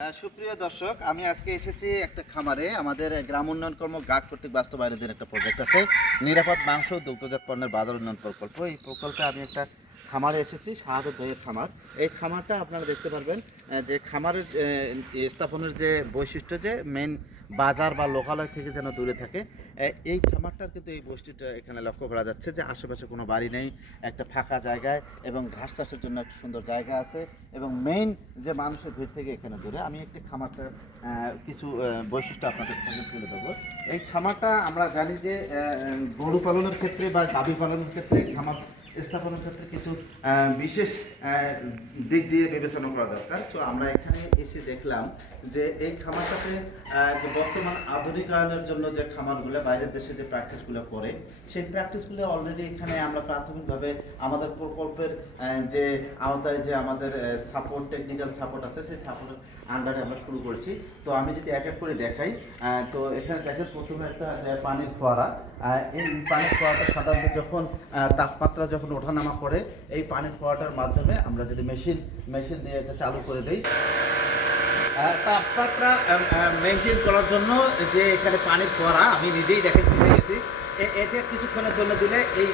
সুপ্রিয় দর্শক, আমি আজকে এসেছি একটা খামারে। আমাদের গ্রাম উন্নয়ন কর্ম গাক কর্তৃক বাস্তবায়নের একটা প্রজেক্ট আছে, নিরাপদ মাংস ও দুগ্ধজাত পণ্যের বাজার উন্নয়ন প্রকল্প। এই প্রকল্পে আমি একটা খামারে এসেছি, শাহাদত ভাইয়ের খামার। এই খামারটা আপনারা দেখতে পারবেন যে খামারের স্থাপনের যে বৈশিষ্ট্য, যে মেন বাজার বা লোকালয় থেকে যেন দূরে থাকে। এই খামারটার কিন্তু এই বৈশিষ্ট্যটা এখানে লক্ষ্য করা যাচ্ছে যে আশেপাশে কোনো বাড়ি নেই, একটা ফাঁকা জায়গায়, এবং ঘাস চাষের জন্য একটা সুন্দর জায়গা আছে, এবং মেইন যে মানুষের ভিড় থেকে এখানে দূরে। আমি একটি খামারটার কিছু বৈশিষ্ট্য আপনাদের সঙ্গে তুলে দেবো। এই খামারটা আমরা জানি যে গরু পালনের ক্ষেত্রে বা গাভী পালনের ক্ষেত্রে খামার স্থাপনের ক্ষেত্রে কিছু বিশেষ দিক দিয়ে বিবেচনা করা দরকার। তো আমরা এখানে এসে দেখলাম যে এই খামারটাতে যে বর্তমান আধুনিকায়নের জন্য যে খামারগুলো বাইরের দেশে যে প্র্যাকটিসগুলো করে, সেই প্র্যাকটিসগুলো অলরেডি এখানে আমরা প্রাথমিকভাবে আমাদের প্রকল্পের যে আওতায় যে আমাদের সাপোর্ট, টেকনিক্যাল সাপোর্ট আছে, সেই সাপোর্টের আন্ডারে আমরা শুরু করছি। তো আমি যদি এক এক করে দেখাই, তো এখানে দেখেন প্রথমে একটা পানির ফোয়ারা। এই পানির ফোয়ারাটা সাধারণত যখন তাপমাত্রা যখন ওঠানামা করে, এই পানির ফোয়ারাটার মাধ্যমে আমরা যদি মেশিন দিয়ে এটা চালু করে দিই, তাপমাত্রা মেনটেন করার জন্য যে এখানে পানির ফোয়ারা আমি নিজেই দেখে গেছি। এটা কিছুক্ষণের জন্য দিলে এই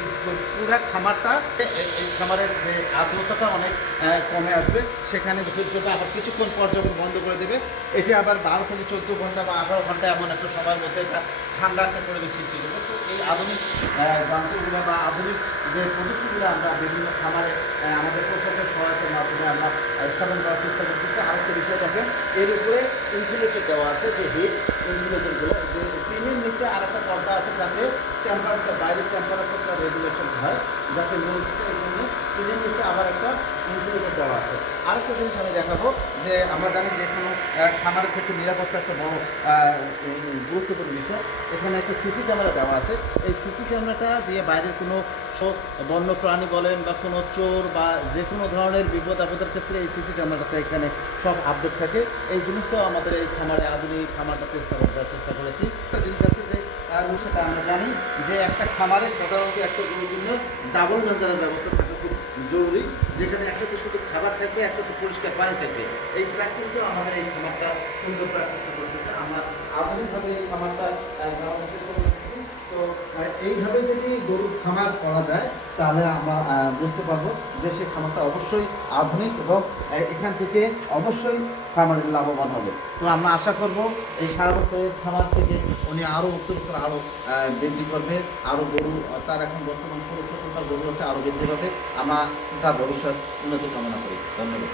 পুরা খামারটা, এই খামারের যে আর্দ্রতাটা অনেক কমে আসবে। সেখানে সূর্যটা আবার কিছুক্ষণ পর যখন বন্ধ করে দেবে, এটি আবার 12 থেকে 14 ঘন্টা বা 18 ঘন্টা এমন একটা সময়ের মধ্যে এটা ঠান্ডা একটা পরিবেশ সৃষ্টি করবে। তো এই আধুনিক যন্ত্রগুলো বা আধুনিক যে প্রযুক্তিগুলো আমরা বিভিন্ন খামারে আমাদের প্রকল্পের সহায়তার মাধ্যমে আমরা স্থাপন করার চেষ্টা করতেছি। আরেকটা বিষয় দেখেন, এর উপরে ইনসুলেটর দেওয়া আছে, যে হিট ইনসুলেটরগুলো, যে টিনের নিচে আর একটা পর্দা আছে, যাতে টেম্পারেচার, বাইরের টেম্পারেচারটা রেগুলেশন হয়, যাতে এই জন্য টিনের নিচে আবার একটা ইনসুলেটর দেওয়া আছে। আরেকটা জিনিস আমি দেখাবো, যে আমরা জানি যে কোনো খামারের ক্ষেত্রে নিরাপত্তা একটা বড় গুরুত্বপূর্ণ বিষয়। এখানে একটা সিসি ক্যামেরা দেওয়া আছে। এই সিসি ক্যামেরাটা দিয়ে বাইরের কোনো বন্য প্রাণী বলেন বা কোনো চোর বা যে কোনো ধরনের বিপদ আপদের ক্ষেত্রে এই সিসি ক্যামেরাটা এখানে সব আপডেট থাকে। এই জিনিসটাও আমাদের এই খামারে, আধুনিক খামারটাতে স্থাপন করার চেষ্টা করেছি। একটা জিনিস আছে যে সেটা আমরা জানি যে একটা খামারে সাধারণত একটা গরুর জন্য ডাবল রেঞ্জারের ব্যবস্থা থাকা খুব জরুরি, যেখানে একসাথে শুধু খাবার থাকবে, একসাথে পরিষ্কার পানি থাকবে। এই প্র্যাকটিসটাও আমাদের এই খামারটা সুন্দর প্র্যাকটিসটা করতেছে। আমরা আধুনিকভাবে এই খামারটা তো এইভাবে যদি গরুর খামার করা যায়, তাহলে আমরা বুঝতে পারবো যে সেই খামারটা অবশ্যই আধুনিক, এবং এখান থেকে অবশ্যই খামারের লাভবান হবে। তো আমরা আশা করব এই খামার থেকে উনি আরও উত্তরোত্তর আরও বৃদ্ধি করবে, আরও গরু, তার এখন বর্তমান 16-17টা গরু হচ্ছে, আরও বৃদ্ধি হবে। আমরা তার ভবিষ্যৎ উন্নতি কামনা করি। ধন্যবাদ।